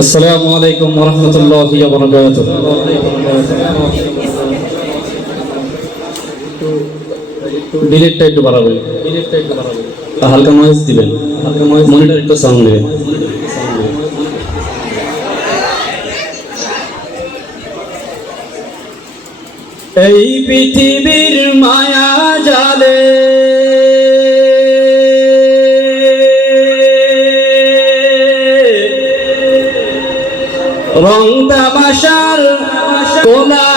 আসসালামু আলাইকুম ওয়া রাহমাতুল্লাহি ওয়া বারাকাতুহু। ডিলেটটা একটু বাড়াবেন, হালকা নয়েজ দিবেন, মনিটর একটু সাউন্ড দিবেন। এই পৃথিবীর মায়া জালে রং তামাশার কোলা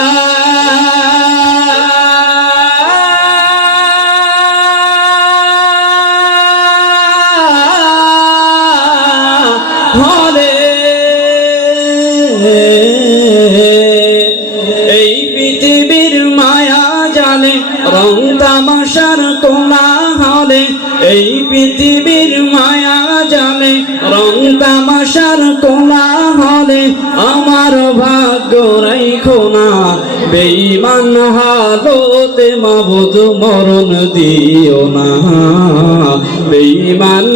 হলে এই পৃথিবীর মায়া জালে রং তামাশার কোলা হলে এই পৃথিবীর মায়া জালে রং তামাশার কোলা হলে আমার ভাগ্য রাইখো না বেঈমান হালতে মাবুদ মরণ দিও না বেঈমান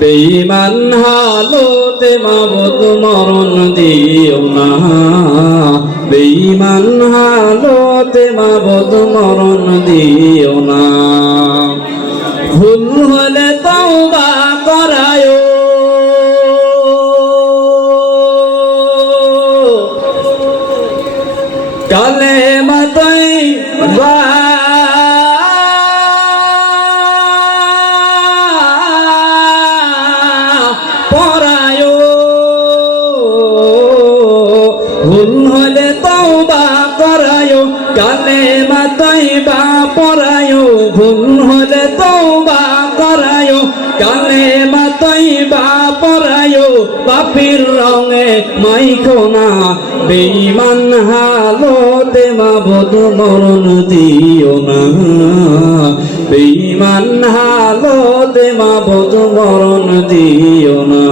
বেঈমান হালতে মাবুদ মরণ দিও না বেঈমান হালতে মাবুদ মরণ দিও না ভুল হলে তওবা করায়ো কালেমা তয়্যিবা পড়ায়ো ভুল হলে তওবা করায়ো কালেমা তয়্যিবা পড়ায়ো ভুল হলে তওবা করায়ো কালেমা তয়্যিবা পড়ায়ো পাপীর রঙে মাইখো না বেঈমান হালতে মাবুদ মরণ দিও না বেঈমান হালতে মাবুদ মরণ দিও না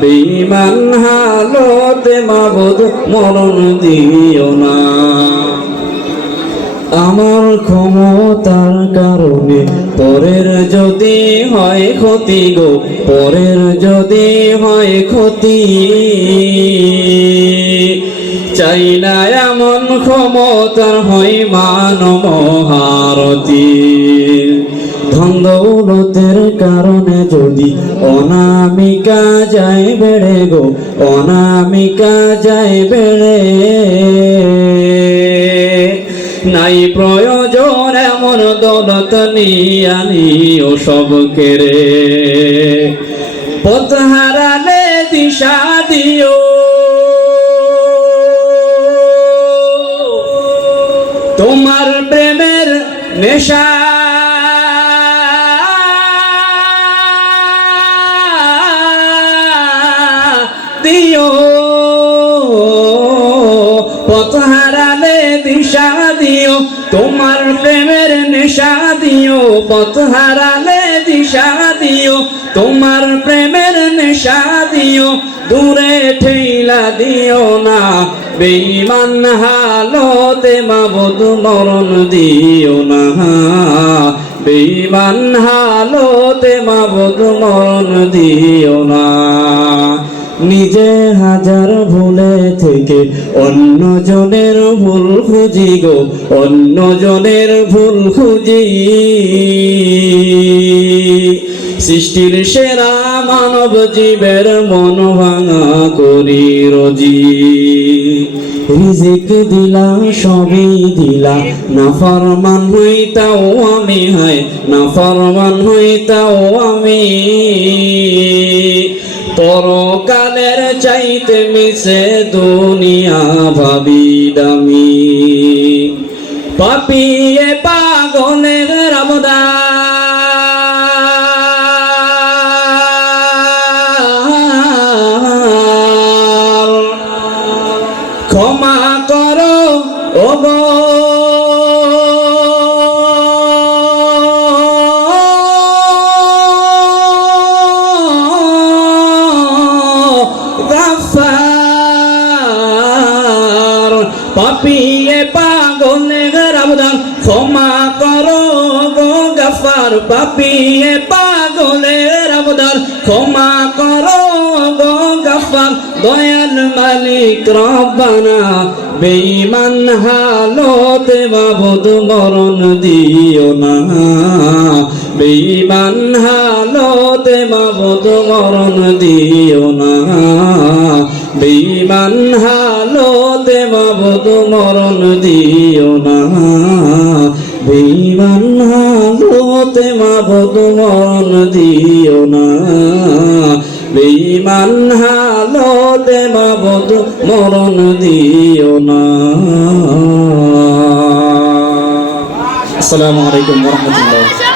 বেঈমান হালতে মাবুদ মরণ দিও না আমার ক্ষমতার কারণে পরের যদি হয় ক্ষতি গো পরের যদি হয় ক্ষতি চাই না এমন ক্ষমতার হয় মান মহারতি ধন দৌলতের কারণে যদি অনামিকা যায় বেড়ে গো অনামিকা যায় বেড়ে নাই প্রয়োজন এমন দৌলত নিয়া নিও সব কেড়ে পথ হারালে দিশা দিও তোমার প্রেমের নেশা দিও পথ হারালে দিশা দিও তোমার প্রেমের নেশা দিও পথ হারালে দিশা দিও তোমার প্রেমের নেশা দিও দূরে ঠেলা দিও না বেঈমান হালতে মাবুদ মরণ দিও না বেঈমান হালতে মাবুদ মরণ দিও না নিজে হাজার ভুলে থেকে অন্য জনের ভুল খুঁজি গো অন্য জনের ভুল খুঁজি সৃষ্টির সেরা মানব জীবের মন ভাঙা করি রোজি রিজিক দিলা সবই দিলা নাফরমান হইতাও আমি হায় নাফরমান হইতাও আমি পরকালের চাইতে মিশে দুনিয়া ভাবি দামি পাপিয়ে পাগলের রাবদা ক্ষমা করো ওগো পাপিয়ে পাগলের আবদার ক্ষমা করো গো গুনাহগার পাপিয়ে পাগলের আবদার ক্ষমা করো গো গফফার দয়াল মালিক রব্বানা বেঈমান হালতে মাবুদ মরণ দিও না বেঈমান হালতে মাবুদ মরণ দিও না বেঈমান হালতে মাবুদ মরণ দিও না বেঈমান হালতে মাবুদ মরণ দিও না বেঈমান হালতে মাবুদ মরণ দিও না। আসসালামু আলাইকুম ওয়া রাহমাতুল্লাহ।